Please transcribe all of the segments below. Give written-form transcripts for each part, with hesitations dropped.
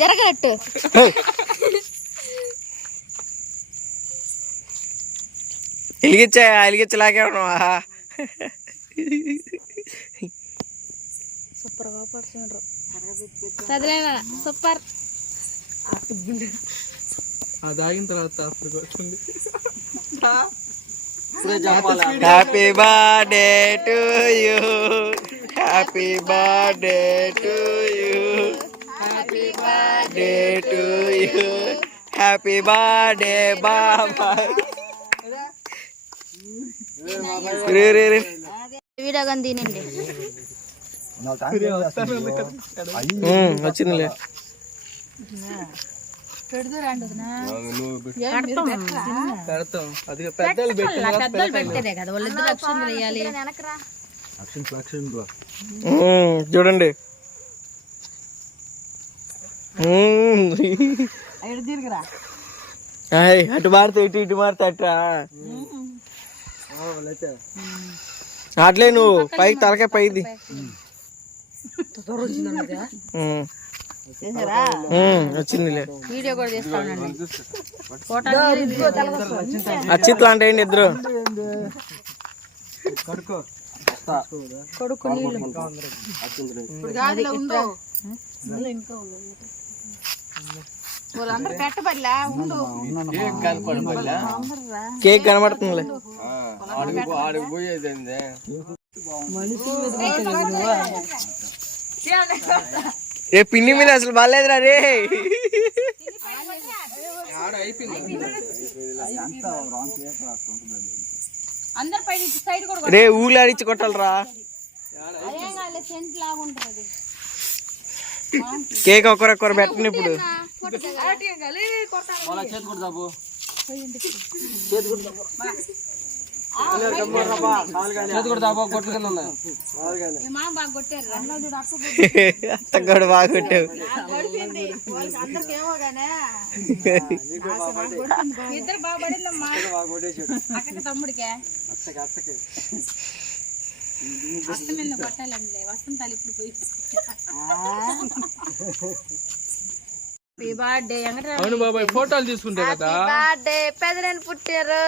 జరగట్టు ఎలిగించలాగే ఉన్నావా? సూపర్ గా పడుతుండ్రు చదిలేనా సూపర్. అది ఆగిన తర్వాత happy birthday to you, happy birthday to you, happy birthday to you, happy birthday Baba. Video కానీ తినండి. వచ్చిందిలే. చూడండి అటు మారితే ఇటు మారితే అట్లా అట్లే నువ్వు పైకి తలకాయ పైది వచ్చిందిలే. వీడియో కూడా తీస్తానండి. అచ్చిత్లా అంటే ఏంటి ఇద్దరు కొడుకు నీళ్ళు కేక్ కనబడుతుందిలే. ఏ పిన్ని మీద అసలు బాగాలేదురా రే. రే ఊళ్ళో అడిచి కొట్టాలరా. కేక్ ఒకరొకరు పెట్టండి ఇప్పుడు. అత్తగాడు బాగా కొట్టావు. తమ్ముడికే వసంతాలు ఇప్పుడు పోయి అవును బాబాయ్ ఫోటోలు తీసుకుంటే కదా. పెదలని పుట్టారు.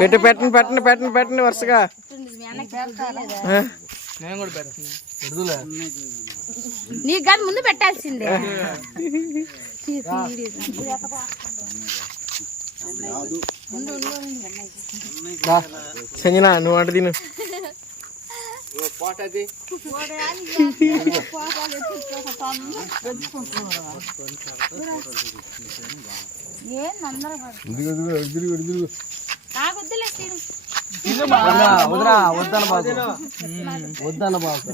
పెట్టండి పెట్టండి పెట్టండి పెట్టండి వరుసగా. నేను కూడా పెడతాను. నీకు కాదు ముందు పెట్టాల్సిందే. సంజనా నువ్వు వంట తిను. వద్దన్న బాబు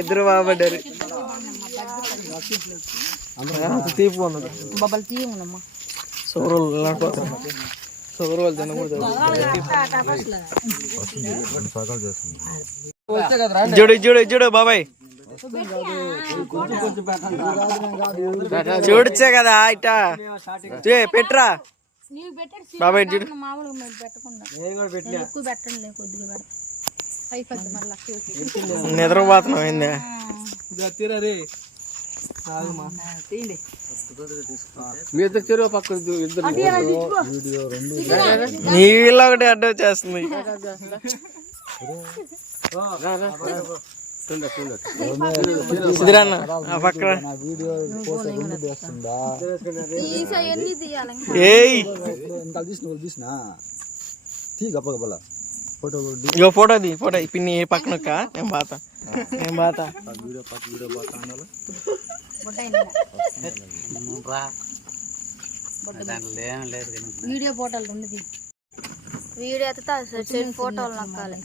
ఇద్దరు బాగుపడ్డారు. తీపు బొబ్బలు తీయమ్మా. సౌరలు సౌర వాళ్ళు తినకూడదు. చూడు చూడు చూడు బాబాయ్ చూడొచ్చే కదా ఇట్టా పెట్రా బాబాయ్ చూడు. నిద్రపోతున్నావు ఏందా? నీ వీళ్ళ ఒకటి అడ్డ వచ్చేస్తుంది. సుధీరన్న పక్కన ఇగో ఫోటో ది ఫోటో పిన్ని ఏ పక్కన నేను బాత వీడియో ఫోటోలు ఉన్నది. వీడియో ఎత్తుతా ఫోటోలు నక్కాలి.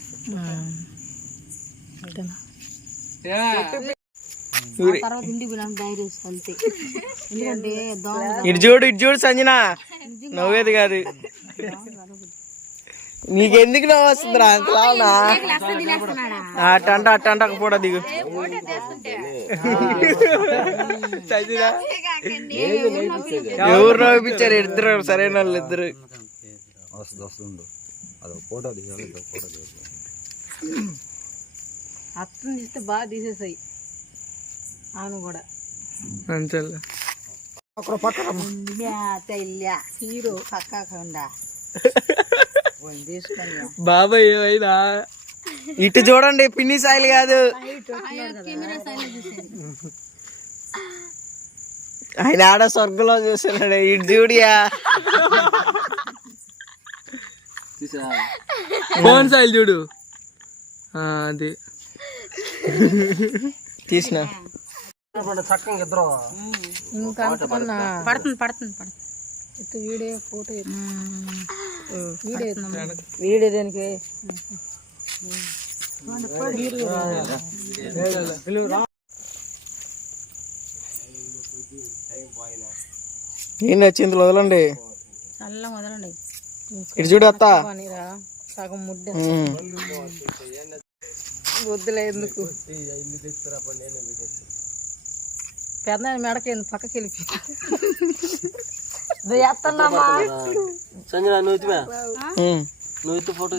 ఇటు చూడు సంజన నవ్వేది కాదు. నీకెందుకు నవ్వు వస్తుందిరా అంతలానా అట్టంట ఒక ఫోటో దిగు ఎవరు నవ్విపించారు ఇద్దరు సరైన వాళ్ళు ఇద్దరు అత్తను తీస్తే బాగా తీసేసాయి అవును కూడా హీరో పక్కకుండా బాబాయ్ ఏమైనా ఇటు చూడండి పిన్ని సాయిల్ కాదు ఆయన ఆడ స్వర్గంలో చూస్తున్నాడు ఇటు చూడియా ఫోన్ సైల్ చూడు అది తీసిన ఇంకా అంతకన్నా పడుతుంది పడుతుంది పడుతుంది వీడియో ఫోటో వీడియో దేనికి ఏం నచ్చింది వదలండి చల్లం వదలండి ఇటు చూడు అత్త సగం ముడ్డ వద్దులే ఎందుకు పెద్ద మెడకి పక్కకి వెళ్ళి సంజన నువ్వు ఫోటో